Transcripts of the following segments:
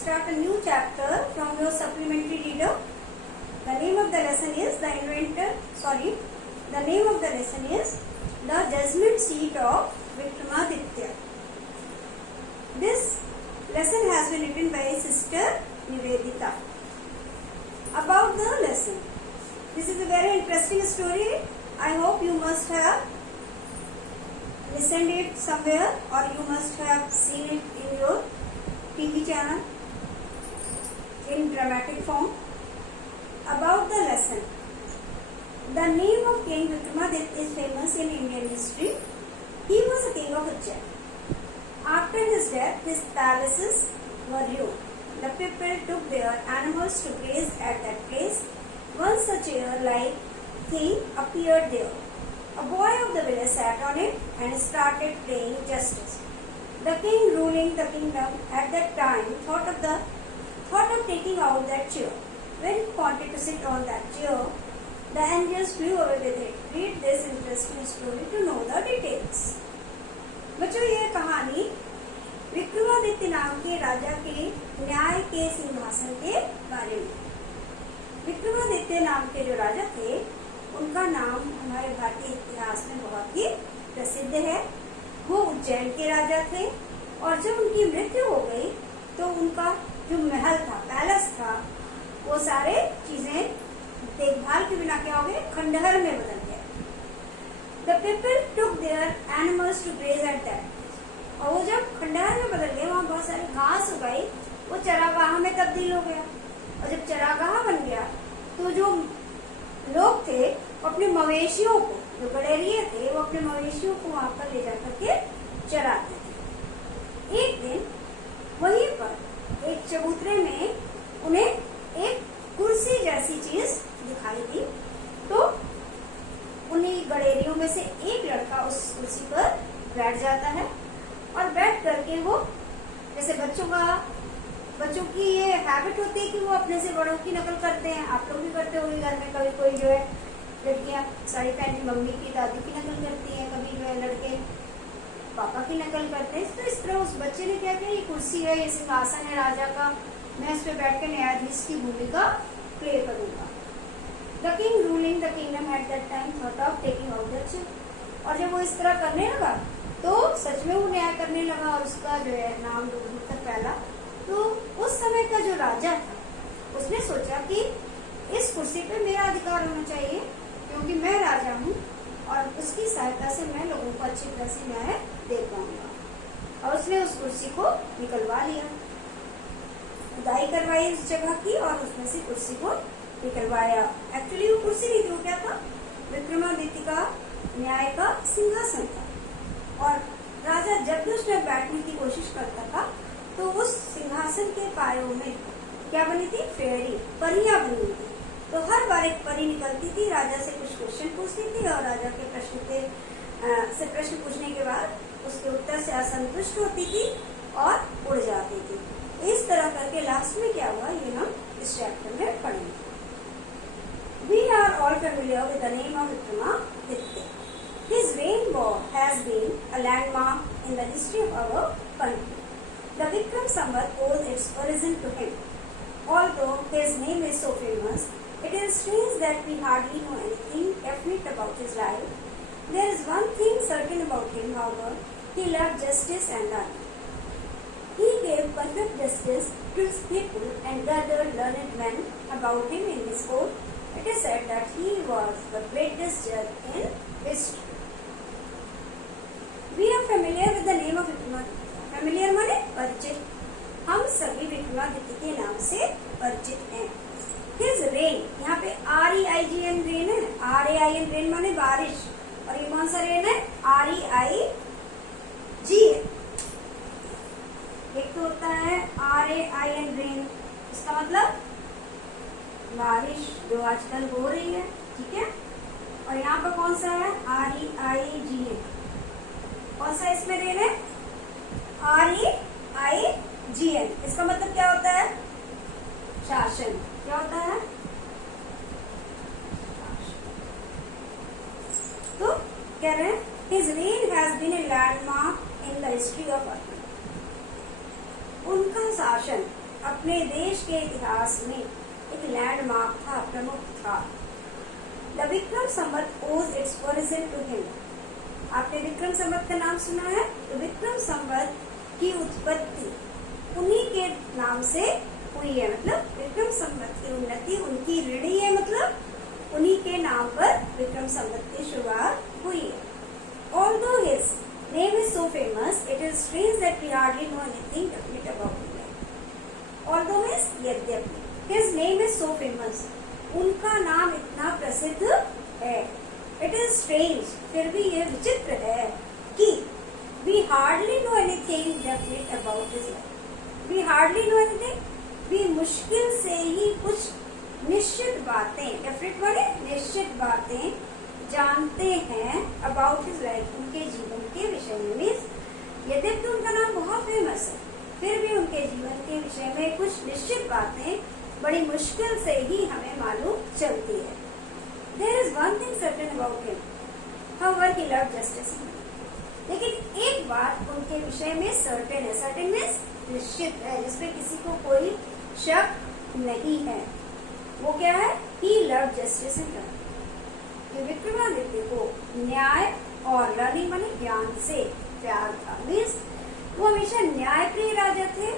start a new chapter from your supplementary reader. The name of the lesson is The name of the lesson is The Judgment Seat of Vikramaditya. This lesson has been written by Sister Nivedita. About the lesson. This is a very interesting story. I hope you must have listened it somewhere or you must have seen it in your TV channel in dramatic form. About the lesson. The name of King Vikramaditya is famous in Indian history. He was a king of Ujjain. After his death, his palaces were ruined. The people took their animals to graze at that place. Once a chair-like thing appeared there. A boy of the village sat on it and started playing justice. The king ruling the kingdom at that time thought of taking out that chair. When he wanted to sit on that chair, the angels flew away with it. Read this interesting story to know the details. बच्चों, ये कहानी विक्रमादित्य नाम के राजा के न्याय के सिंहासन के बारे में। विक्रमादित्य नाम के जो राजा थे, उनका नाम हमारे भारतीय इतिहास में बहुत ही प्रसिद्ध है। वो उज्जैन के राजा थे और जब उनकी मृत्यु हो गई तो उनका जो महल था, पैलेस था, वो सारे चीजें देखभाल के बिना क्या हो गए, खंडहर में बदल गए। The people took their animals to graze at that. और वो जब खंडहर में बदल गए, वहाँ बहुत सारी घास उगाई, वो चरागाह में तब्दील हो गया। और जब चरागाह बन गया तो जो लोग थे वो अपने मवेशियों को, जो गडेरिये थे, वो अपने मवेशियों को वहां पर ले जाकर के चराते थे। एक दिन वहीं पर एक चबूतरे में उन्हें एक कुर्सी जैसी चीज दिखाई दी। तो उन्हीं गडेरियों में से एक लड़का उस कुर्सी पर बैठ जाता है और बैठ करके वो, जैसे बच्चों की ये हैबिट होती है कि वो अपने से बड़ों की नकल करते हैं। आप लोग भी करते होंगे घर में। कभी कोई जो है लड़कियां साड़ी पहन के मम्मी की, दादी की नकल करती हैं, कभी जो है लड़के पापा की नकल करते हैं। तो इस तरह उस बच्चे ने क्या किया, ये कुर्सी है, ये सिंहासन है राजा का, मैं इस पे बैठ के न्यायाधीश की भूमिका प्ले करूंगा। The king ruling the kingdom at that time thought of taking out the chair. और जब वो इस तरह करने लगा तो सच में वो न्याय करने लगा और उसका जो है नाम दूर तक फैला। तो उस समय का जो राजा था, उसने सोचा कि इस कुर्सी पे मेरा अधिकार होना चाहिए, क्योंकि मैं राजा हूँ और उसकी सहायता से मैं लोगों को अच्छी तरह से न्याय दे पाऊंगा। और उसने उस कुर्सी को निकलवा लिया, खुदाई करवाई उस जगह की और उसमें से कुर्सी को निकलवाया। एक्चुअली वो कुर्सी नहीं थी, वो क्या था, विक्रमादित्य का न्याय का सिंहासन था। और राजा जब भी उसमें बैठने की कोशिश करता था तो उस सिंहासन के पायों में क्या बनी थी, फेरी, परियां बनी थी। तो हर बार एक परी निकलती थी, राजा से कुछ क्वेश्चन पूछती थी और राजा के प्रश्न पूछने के बाद उसके उत्तर से असंतुष्ट होती थी और उड़ जाती थी। इस तरह करके लास्ट में क्या हुआ, ये हम इस चैप्टर में पढ़ेंगे। We are all familiar with the name of Vikramaditya. His reign has been a landmark in the history of our country. The Vikram Samvat owes its origin to him. Although his name is so famous, it is strange that we hardly know anything definite about his life. There is one thing certain about him, however: he loved justice and learning. He gave perfect justice to his people and gathered learned men about him in his court. It is said that he was the greatest judge in history. We are familiar with the name of Vikramaditya. Familiar माने परिचित। हम सभी विक्रमादित्य के नाम से परिचित हैं। His reign, यहाँ पे REIGN रेन है। RAIN रेन माने बारिश, और ये कौन सा रेन है, REIGN। एक तो होता है RAIN रेन, इसका मतलब बारिश जो आजकल हो रही है, ठीक है। और यहाँ पर कौन सा है, REIGN, कौन सा इसमें रेन है, REIGN। इसका मतलब क्या होता है, शासन। क्या होता है, तो कह रहे हैं his reign has been a landmark in the history of India. उनका शासन अपने देश के इतिहास में एक लैंडमार्क था, प्रमुख था। द विक्रम संवत ओज इट्स ओरिजिन टू हिम। आपने विक्रम संवत का नाम सुना है? तो विक्रम संवत की उत्पत्ति उन्हीं के नाम से हुई है, मतलब विक्रम संवत की उन्नति उनकी ऋणी है, मतलब उन्हीं के नाम पर विक्रम संवत की शुरुआत हुई है। Although his name is so famous, it is strange that we hardly know anything definite about him. Although means यद्यपि, his name is so famous, उनका नाम इतना प्रसिद्ध है। It is strange, फिर भी यह विचित्र है कि we hardly know anything definite about his life. We hardly know anything, we मुश्किल से ही कुछ निश्चित बातें, डेफिनेट माने निश्चित बातें जानते हैं अबाउट हिज लाइफ, उनके जीवन के विषय में। मीन्स यद्यपि उनका नाम बहुत फेमस है, फिर भी उनके जीवन के विषय में कुछ निश्चित बातें बड़ी मुश्किल से ही हमें मालूम चलती है। There is one thing certain about him, however he loved justice. लेकिन एक बात उनके विषय में सर्टेन है, सर्टेन मीन्स निश्चित है, जिसमें किसी को कोई शक नहीं है। वो क्या है? ही loved justice and learning. Vikramaditya को न्याय और लर्निंग माने ज्ञान से प्यार था। मीन्स वो हमेशा न्यायप्रिय राजा थे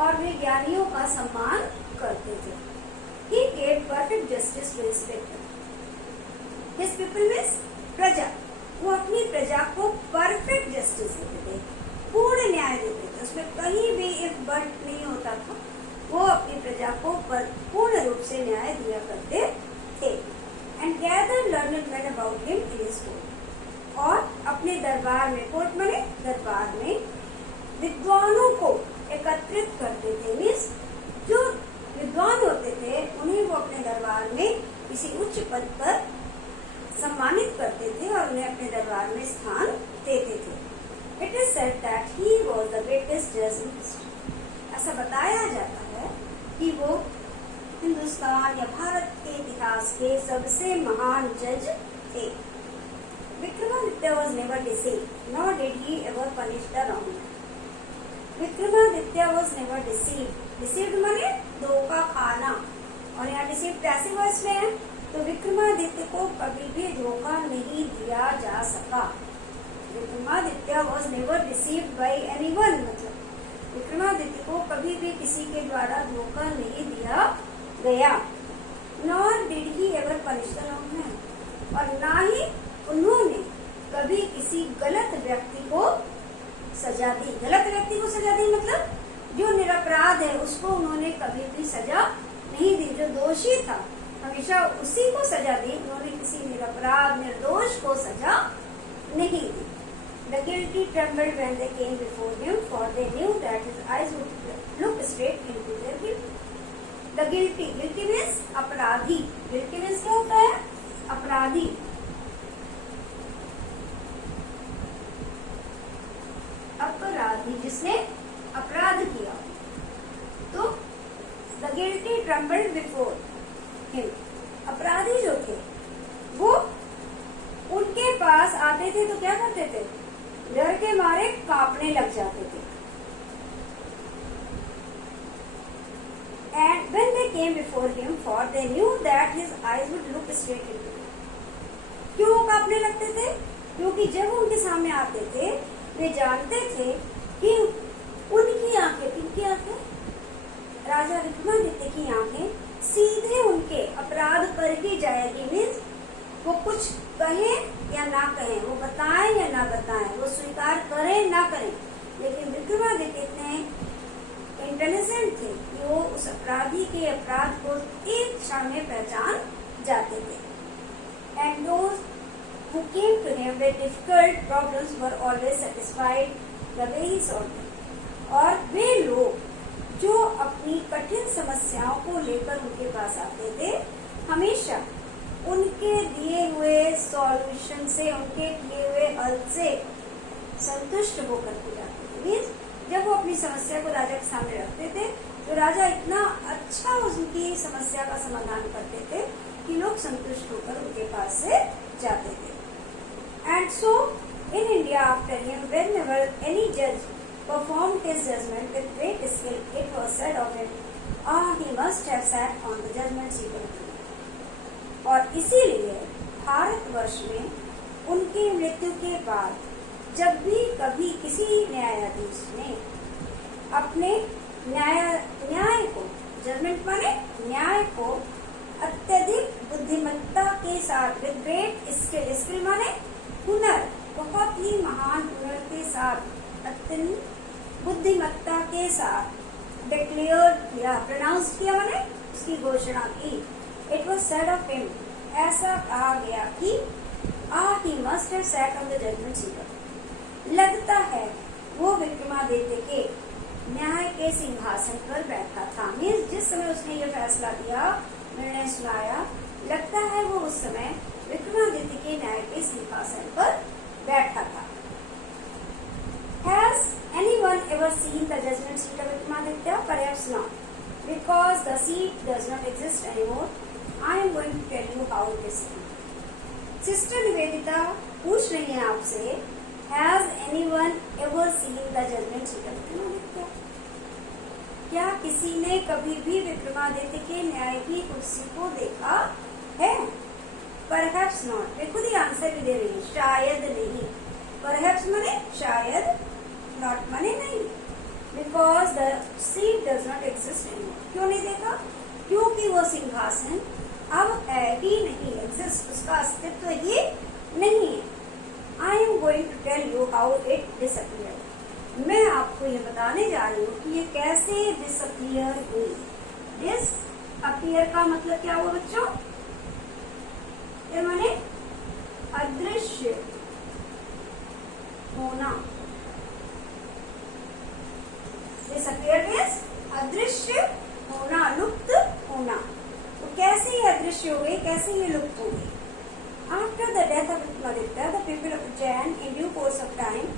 और वे ज्ञानियों का सम्मान करते थे। He gave perfect justice to his people. His people means प्रजा। वो अपनी प्रजा को परफेक्ट जस्टिस देते थे, पूर्ण न्याय देते थे, उसमें कहीं भी इफ बट नहीं होता था। वो अपनी प्रजा को पूर्ण रूप से न्याय दिया करते थे। And gathered learned men about him in his court. और अपने दरबार में, कोर्ट माने दरबार में, विद्वानों को एकत्रित करते थे। मीन्स जो विद्वान होते थे उन्हें वो अपने दरबार में किसी उच्च पद पर सम्मानित करते थे और उन्हें अपने दरबार में स्थान देते थे। It is said that he was the greatest judge in history. ऐसा बताया जाता है कि वो हिंदुस्तान या भारत के इतिहास के सबसे महान जज थे। Vikramaditya was never deceived, nor did he ever punish the wrongdoer. Vikramaditya was never deceived. Deceived माने धोखा खाना, और यहाँ deceived पैसिव वॉइस में है, तो विक्रमादित्य को कभी भी धोखा नहीं दिया जा सका। Vikramaditya was never deceived by anyone, मतलब विक्रमादित्य को कभी भी किसी के द्वारा धोखा नहीं दिया गया। Nor did he ever punish the wrongdoer, और ना ही उन्होंने कभी किसी गलत व्यक्ति को सजा दी। गलत व्यक्ति को सजा दी मतलब जो निरपराध है उसको उन्होंने कभी भी सजा नहीं दी। जो दोषी था हमेशा उसी को सजा दी, उन्होंने किसी निरपराध निर्दोष को सजा नहीं दी। The guilty trembled when they came before him, for they knew that his eyes would look straight into their guilt. The guilty, guilty means अपराधी। guilty means क्या होता है? अपराधी। अपराधी जिसने अपराध किया। तो the guilty trembled before him, अपराधी जो थे वो उनके पास आते थे तो क्या करते थे? डर के मारे कांपने लग जाते थे। And when they came before him, for they knew that his eyes would look straight into them. क्यों कांपने लगते थे? क्योंकि जब उनके सामने आते थे वे जानते थे कि उनकी आंखें, किनकी आंखें? राजा विक्रमादित्य की आंखें सीधे उनके अपराध पर ही जाएगी। मीन्स वो कुछ कहें या ना कहें, वो बताएं या ना बताएं, वो स्वीकार करें ना करें, लेकिन विक्रमादित्य इतने इंटेलिजेंट थे कि वो उस अपराधी के अपराध को एक क्षण में पहचान जाते थे। And those who came to him with difficult problems were always satisfied the way he solved them. और वे लोग जो अपनी कठिन समस्याओं को लेकर उनके पास आते थे हमेशा उनके दिए हुए सॉल्यूशन से, उनके दिए हुए हल से संतुष्ट होकर के जाते थे। जब वो अपनी समस्या को राजा के सामने रखते थे तो राजा इतना अच्छा उनकी समस्या का समाधान करते थे कि लोग संतुष्ट होकर उनके पास से जाते थे। And so in India after him, whenever any judge performed his judgment with great skill, it was said of him, he must have sat on the judgment seat of the Lord. और इसीलिए भारतवर्ष में उनकी मृत्यु के बाद जब भी कभी किसी न्यायाधीश ने अपने न्याय को, जजमेंट माने न्याय को, अत्यधिक बुद्धिमत्ता के साथ, विद ग्रेट स्किल, स्किल माने हुनर, बहुत ही महान हुनर के साथ, अत्यंत बुद्धिमत्ता के साथ डिक्लेयर किया, प्रोनाउंस किया माने उसकी घोषणा की। It was said of him, ऐसा कहा गया कि he must have sat on the judgment seat। लगता है वो विक्रमादित्य के न्याय के सिंहासन पर बैठा था। मीन्स जिस समय उसने ये फैसला दिया, निर्णय सुनाया, लगता है वो उस समय विक्रमादित्य के न्याय के सिंहासन पर बैठा था। Has anyone ever seen the judgment seat of Vikramaditya? Perhaps not, because the seat does not exist anymore. I am going to tell you how it is seen. Sister Nivedita पूछ रही है आपसे, Has anyone ever seen the judgment seat of Vikramaditya? क्या किसी ने कभी भी विक्रमादित्य के न्याय की कुर्सी को देखा है? Perhaps not, वे खुद ही आंसर भी दे रही है, शायद नहीं। Perhaps माने शायद, not माने नहीं। Because the seat does not exist anymore। क्यों नहीं देखा? क्योंकि वो सिंहासन अब है ही नहीं, एग्जिस्ट, उसका अस्तित्व ही नहीं है। I am going to tell you how it disappeared। मैं आपको ये बताने जा रही हूँ कि ये कैसे डिसअपियर हुई। डिसअपियर का मतलब क्या हुआ बच्चों? ये माने अदृश्य होना। डिसअपियर मीन्स अदृश्य होना, लुप्त होना। तो कैसे ये अदृश्य हो गई, कैसे ये लुप्त हो गई? After the death of Vikramaditya, the people of Ujjain, in due course of time,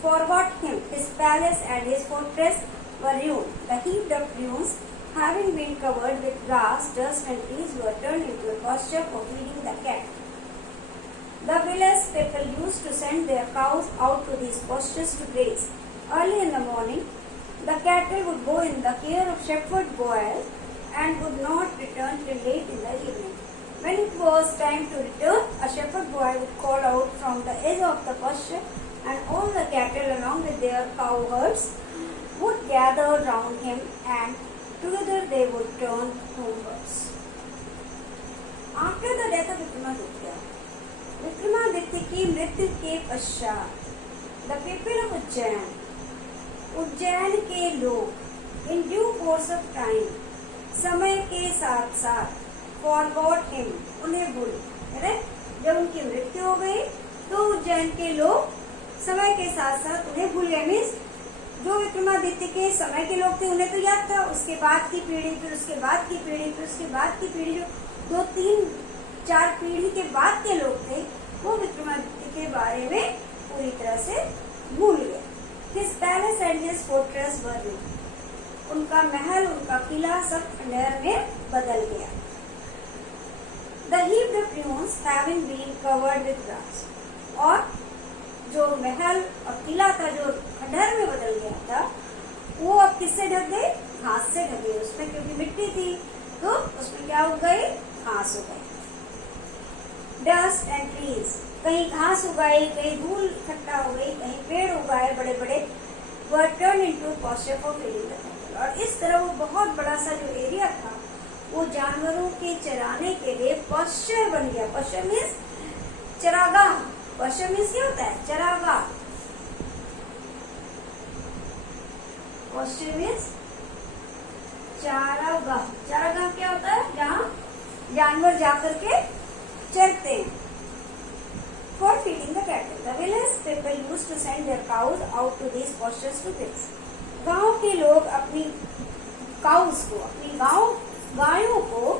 forgot him. His palace and his fortress were ruined. The heaped up ruins, having been covered with grass, dust, and trees, were turned into a pasture for feeding the cattle. The village people used to send their cows out to these pastures to graze. Early in the morning, the cattle would go in the care of shepherd boys and would not return till late in the evening. When it was time to return, a shepherd boy would call out from the edge of the pasture, and all the cattle along with their cowherds would gather round him, and together they would turn homewards. After the death of Vikramaditya, Vikramaditya की मृत्यु के पश्चात, the people of Ujjain, Ujjain के लोग, in due course of time, समय के साथ साथ, forgot him, उन्हें भूल गए। जब उनकी मृत्यु हो गई तो उज्जैन के लोग समय के साथ साथ उन्हें भूल गए। मीन्स जो विक्रमादित्य के समय के लोग थे उन्हें तो याद था, उसके बाद की पीढ़ी, फिर उसके बाद की पीढ़ी, फिर उसके बाद की पीढ़ी, जो 2, 3, 4 पीढ़ी के बाद के लोग थे वो विक्रमादित्य के बारे में पूरी तरह से भूल गए। His palace and his fortress were ruined। उनका महल, उनका किला सब खंडहर में बदल गया। The heaped up ruins having been covered with grass। और जो महल और किला था जो खंडहर में बदल गया था, वो अब किससे ढक गए? घास से ढक गए। उसमें क्योंकि मिट्टी थी तो उसमें क्या उग गई? घास उग गई। डस्ट एंड ट्रीज, कहीं घास उगाई, कहीं धूल इकट्ठा हो गई, कहीं पेड़ उगाए बड़े बड़े, were turn into pasture for feeding the cattle। और इस तरह वो बहुत बड़ा सा जो एरिया था वो जानवरों के चराने के लिए pasture बन गया। pasture मीन्स चरागाह। pasture मीन्स क्या होता है? चरागाह। pasture मीन्स चारागाह। चारागाह क्या होता है? जहाँ जानवर जाकर के चरते हैं। For feeding the cattle, the village people used to send their cows out to these pastures to graze। गांव के लोग अपनी काउस को, अपनी गायों को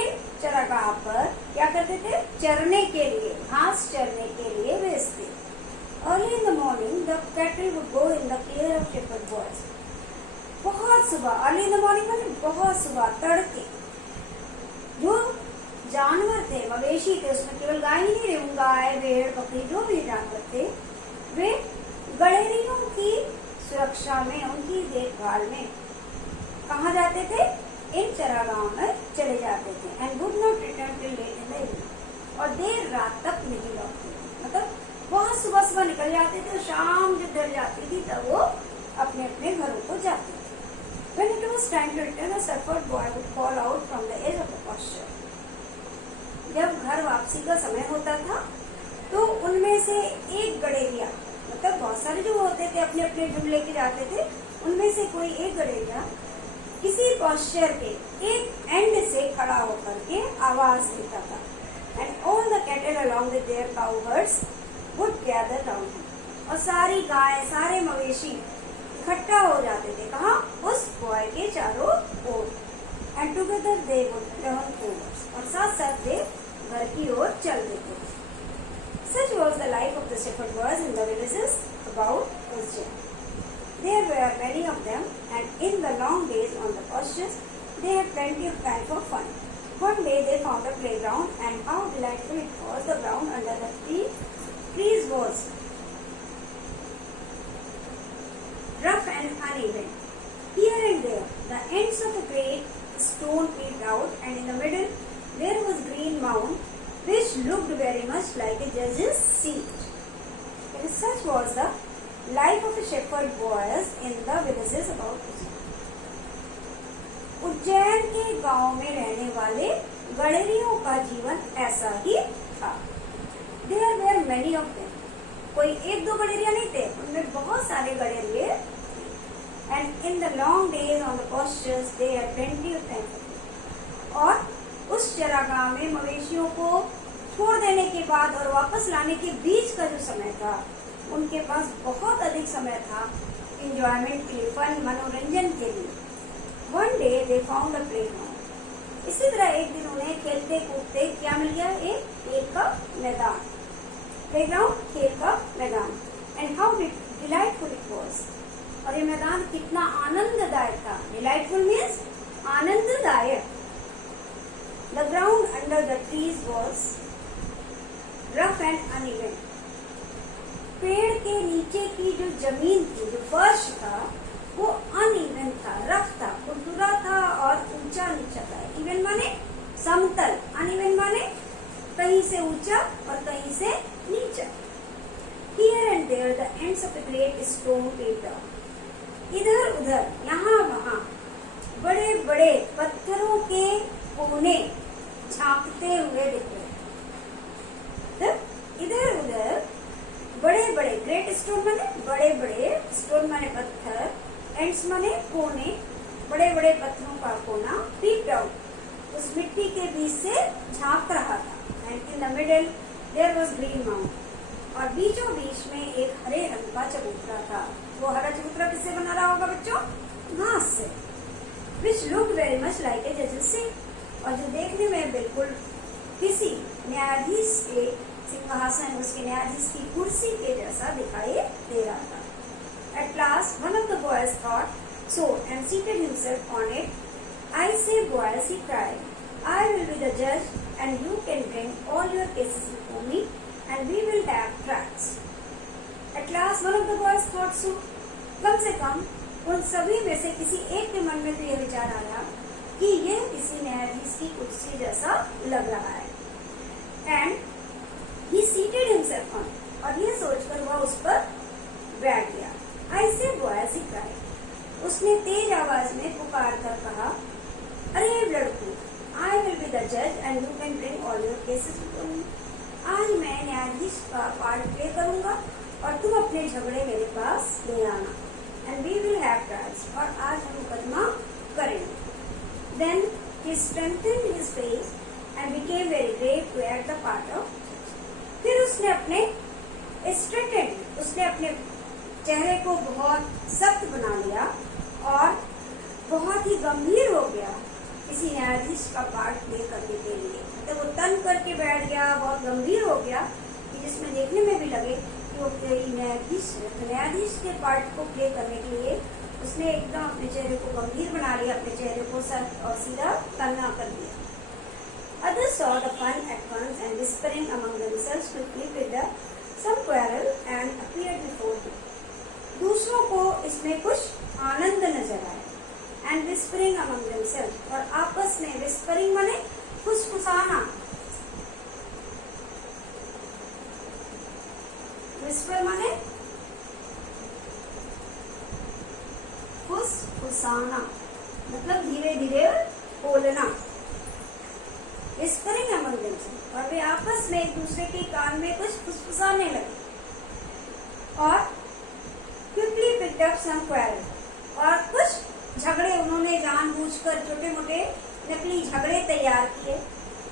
इन चरागाह पर क्या करते थे? चरने के लिए, घास चरने के लिए भेजते। Early in the morning, the cattle would go in the care of shepherd boys। बहुत सुबह, अर्ली इन द मॉर्निंग मतलब बहुत सुबह, तड़के, जो जानवर थे, मवेशी थे, उसमें केवल गाय ही नहीं रही, गाय, भेड़, बकरी, जो भी जानवर थे, वे गड़ेरियों की सुरक्षा में, उनकी देखभाल में कहाँ जाते थे? इन चरागाहों में चले जाते थे। And would not return till late in the evening, और देर रात तक नहीं लौटते थे। मतलब बहुत सुबह सुबह निकल जाते थे और शाम जब ढल जाती थी तब वो अपने अपने घरों को जाते थे। When it was time to return, a shepherd boy would call out from the edge of the pasture. जब घर वापसी का समय होता था तो उनमें से एक गड़ेरिया, मतलब बहुत सारे जो होते थे अपने अपने झुंड लेके जाते थे, उनमें से कोई एक गड़ेरिया किसी पॉस्चर के एक एंड से खड़ा होकर के आवाज देता था। And all the cattle along with their cow hertz would gather round him, और सारी गाय, सारे मवेशी इकट्ठा हो जाते थे। कहाँ? उस बॉय के चारों ओर। And together they would turn homewards, और साथ साथ वे घर की ओर चल देते थे। Such was the life of the shepherd boys in the villages about Ujjain. There were many of them, and in the long days on the pastures, they had plenty of time for fun. One day they found a playground, and how delightful it was! The ground under the trees was rough and uneven. Here and there, the ends of a great stone peeped out, and in the middle there was green mound, which looked very much like a judge's seat. And such was the life of a shepherd boys in the villages about Ujjain. Ujjain के गांव में रहने वाले गड़ेरियों का जीवन ऐसा ही था। There were many of them. कोई एक दो गड़ेरिया नहीं थे, उनमें बहुत सारे गड़ेरिये। And in the long days on the pastures, they had plenty of time. और उस चरागाह में मवेशियों को छोड़ देने के बाद और वापस लाने के बीच का जो समय था, उनके पास बहुत अधिक समय था एंजॉयमेंट के लिए, फन, मनोरंजन के लिए। One day they found a playground. इसी तरह एक दिन उन्हें खेलते कूदते क्या मिल गया? एक खेल का मैदान। प्लेग्राउंड, खेल का मैदान। And how delightful it was, और ये मैदान कितना आनंददायक था। डिलाइटफुल मीन्स आनंददायक। The ground under the trees was rough and uneven. पेड़ के नीचे की जो जमीन थी, जो फर्श था, वो अनइवन था, रफ था, खुरदुरा था और ऊंचा नीचा था। इवन माने समतल, अनइवन माने कहीं से ऊंचा और कहीं से नीचा। Here and there the ends of a great stone peeped out. इधर उधर, यहाँ वहाँ बड़े बड़े पत्थरों के कोने झांकते हुए दिख रहे। इधर उधर बड़े बड़े, ग्रेट स्टोन माने बड़े बड़े, स्टोन माने पत्थर, एंड्स माने कोने, बड़े बड़े पत्थरों का कोना, पीप्ड आउट, उस मिट्टी के बीच से झांक रहा था। And in the middle there was green mount, और बीचों बीच में एक हरे रंग का चबूतरा था। वो हरा चबूतरा किससे बना रहा होगा बच्चों? घास से। Which look very much like a जजेस सीट, और जो देखने में बिल्कुल किसी न्यायाधीश के सिंहासन, उसके न्यायाधीश की कुर्सी के जैसा दिखाई दे रहा था। At last, one of the boys thought so and seated himself on it. I say, boys, he cried, I will be the judge, and you can bring all your cases before me, and we will have tracts. At last, one of the boys thought so. कम से कम उन सभी में से किसी एक के मन में तो यह विचार आया कि यह किसी न्यायाधीश की कुर्सी जैसा लग रहा है। And he seated himself on it, और यह सोचकर वह उस पर बैठ गया। I say, boys, he cried. उसने तेज आवाज में पुकार कर कहा, अरे लड़कों, I will be the judge and you can bring all your cases before me. आज मैं न्यायाधीश का पार्ट प्ले करूंगा और तुम अपने झगड़े मेरे पास ले आना। And we will have trials, और आज हम मुकदमा करेंगे। Then he strengthened his face and became very grave to act the part of judge. फिर उसने अपने चेहरे को बहुत सख्त बना लिया और बहुत ही गंभीर हो गया किसी न्यायाधीश का पार्ट प्ले करने के लिए। तो वो तन करके बैठ गया, बहुत गंभीर हो गया कि जिसमें देखने में भी लगे कि वो न्यायाधीश के पार्ट को प्ले करने के लिए उसने एकदम अपने चेहरे को गंभीर बना लिया, अपने चेहरे को सख्त और सीधा तन्ना कर दिया। Others saw the fun at once and whispering among themselves quickly with some quarrel and appeared before him. दूसरों को इसमें whispering among themselves, और आपस में whispering माने फुसफुसाना, whisper माने फुसफुसाना, मतलब धीरे धीरे बोलना। whispering among themselves, और वे आपस में एक दूसरे के कान में कुछ फुसफुसाने लगे। और quickly picked up some quarrel, और कुछ झगड़े उन्होंने जानबूझकर छोटे मोटे नकली झगड़े तैयार किए।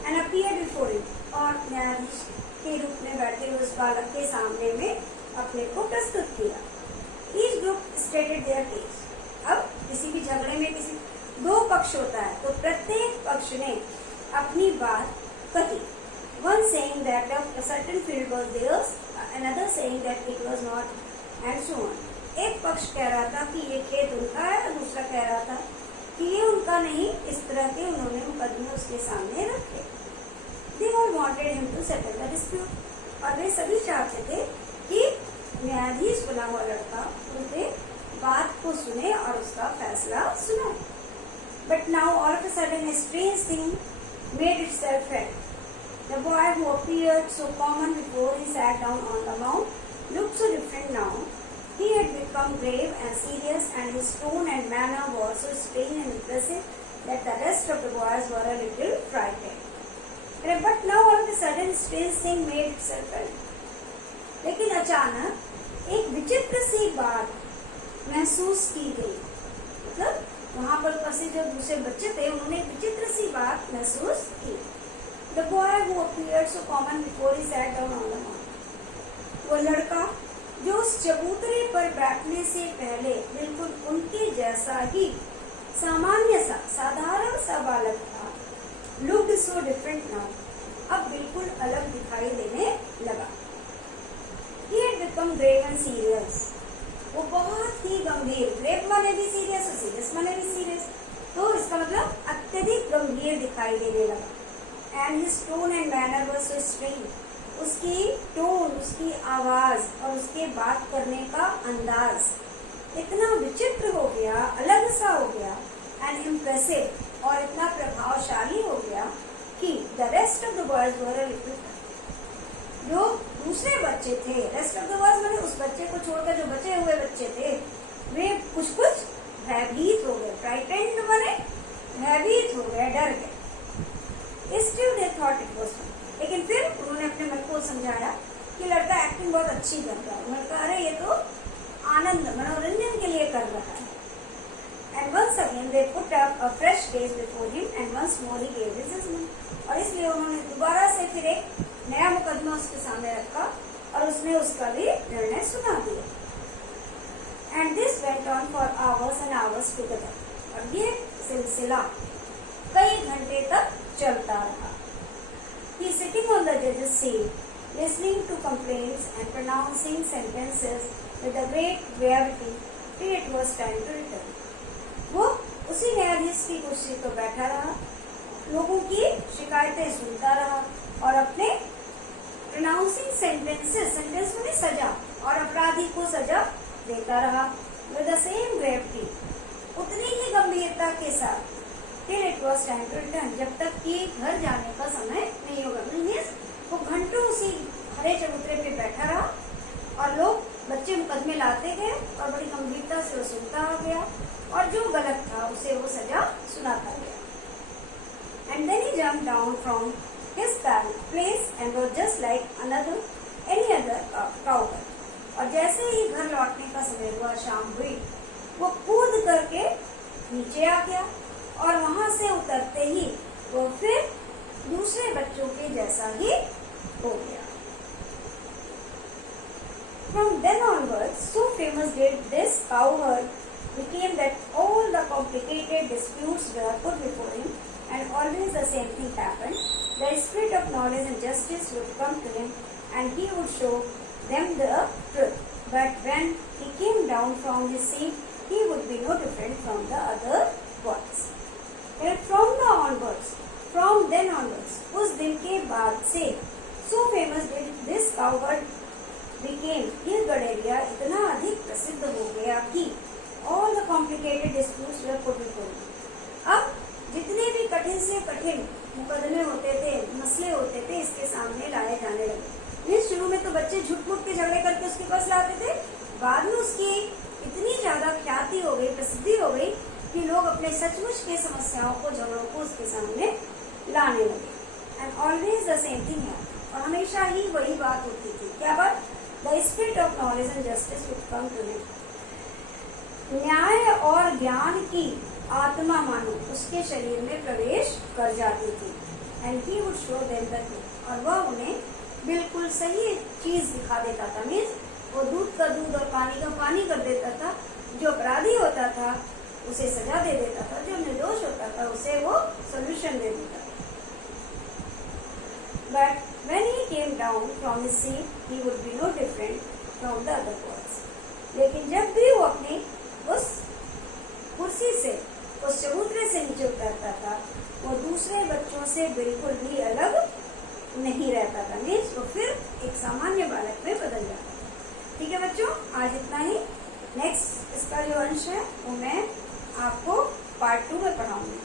and appeared before him, और न्यायाधीश के रूप में बैठे हुए उस बालक के सामने में अपने को प्रस्तुत किया। Each group stated their case, अब किसी भी झगड़े में किसी दो पक्ष होता है, तो प्रत्येक पक्ष ने अपनी बात कही। One saying that a certain field was theirs, another saying that it was not, and so on. एक पक्ष कह रहा था कि ये खेत उनका है, और दूसरा कह रहा था कि ये उनका नहीं। इस तरह के उन्होंने मुकदमे उसके सामने रखे। They all wanted him to settle the dispute, और वे सभी चाहते थे कि न्यायाधीश बना हुआ लड़का उनके बात को सुने और उसका फैसला सुनाए। But now all of a sudden a strange thing made itself felt. The boy who appeared so common before he sat down on the mount looked so different now. He had become grave and serious, and his tone and manner were so strange and impressive that the rest of the boys were a little frightened. But now all of a sudden strange thing made itself felt. लेकिन अचानक एक विचित्र सी बात महसूस की गई। मतलब वहाँ पर उपस्थित जो दूसरे बच्चे थे उन्होंने एक विचित्र सी बात महसूस की। The boy who appeared so common before he sat down on the mount, वो लड़का जो उस चबूतरे पर बैठने से पहले बिल्कुल उनके जैसा ही सामान्य सा साधारण सा बालक था, looked so different now, अब बिल्कुल अलग दिखाई देने लगा। He had become grave and serious, वो बहुत ही गंभीर, ग्रेव माने भी सीरियस और सीरियस माने भी सीरियस, तो इसका मतलब अत्यधिक गंभीर दिखाई देने लगा। And his tone and manner was so strange, उसकी टोन, उसकी आवाज और उसके बात करने का अंदाज इतना विचित्र हो गया, अलग सा हो गया, and impressive, और इतना प्रभावशाली हो गया कि the rest of the boys were a little, जो दूसरे बच्चे थे, रेस्ट ऑफ द boys माने उस बच्चे को छोड़कर जो बचे हुए बच्चे थे, वे कुछ भयभीत हो गए। फ्राइटेंड माने भयभीत हो गए, डर गए। Still they thought it was fun, लेकिन फिर उन्होंने अपने मन को समझाया कि लड़का एक्टिंग बहुत अच्छी कर रहा है। उन्होंने कहा अरे ये तो आनंद मनोरंजन के लिए कर रहा है। And once again they put up a fresh case before him, and once more he gave his judgment, और इसलिए उन्होंने दोबारा से फिर एक नया मुकदमा उसके सामने रखा और उसने उसका भी निर्णय सुना दिया। And this went on for hours and hours together, और ये सिलसिला कई घंटे तक चलता रहा। He sitting on the judge's seat, listening to complaints and pronouncing sentences with a great gravity till it was time to return. वो उसी न्यायाधीश की कुर्सी पर बैठा रहा, लोगों की शिकायतें सुनता रहा और अपने pronouncing sentences, सेंटेंस में सजा, और अपराधी को सजा देता रहा with the same gravity, उतनी ही गंभीरता के साथ, till it was time to return, जब तक कि घर जाने का समय नहीं होगा। मीन्स वो घंटों उसी हरे चबूतरे पे बैठा रहा और लोग बच्चे मुकदमे लाते गए और बड़ी गंभीरता से वो सुनता गया और जो गलत था उसे वो सजा सुनाता गया। And then he jumped down from his place and was just like any other cowboy, और जैसे ही घर लौटने का समय हुआ, शाम हुई, वो कूद करके नीचे आ गया और वहां से उतरते ही वो फिर दूसरे बच्चों के जैसा ही हो गया। From then onwards, so famous did this cowherd became that all the complicated disputes were put before him, and always the same thing happened. The spirit of knowledge and justice would come to him, and he would show them the truth. But when he came down from his seat, he would be no different from the other boys. And from then onwards, उस दिन के बाद से so famous did this cowherd became, ये गडेरिया इतना अधिक प्रसिद्ध हो गया कि all the complicated disputes were put before him, जितने भी कठिन से कठिन मुकदमे होते थे, मसले होते थे, इसके सामने लाए जाने लगे। शुरू में तो बच्चे झूठ मूठ के झगड़े करके उसके पास लाते थे, बाद में उसकी इतनी ज्यादा ख्याति हो गई, प्रसिद्धि हो गई कि लोग अपने सचमुच के समस्याओं को, झगड़ों को उसके सामने लाने लगे। And always the same thing है, और हमेशा ही वही बात होती थी। क्या बात? The spirit of knowledge and justice would come to him. न्याय और ज्ञान की आत्मा मानो उसके शरीर में प्रवेश कर जाती थी। And he would show them the truth, और वह उन्हें बिल्कुल सही चीज दिखा देता था। मीन्स वो दूध का दूध और पानी का पानी कर देता था। जो अपराधी होता था उसे सजा दे देता था, जो निर्दोष होता था उसे वो सोल्यूशन दे देता था। But when he came down from his seat, he would be no different from the other boys. लेकिन जब भी वो अपनी उस कुर्सी से, उस चबूतरे से नीचे उतरता था, वो दूसरे बच्चों से बिल्कुल भी अलग नहीं रहता था। मीन्स वो फिर एक सामान्य बालक में बदल जाता था। ठीक है बच्चों, आज इतना ही। नेक्स्ट इसका जो अंश है वो मैं आपको पार्ट 2 में पढ़ाऊंगी।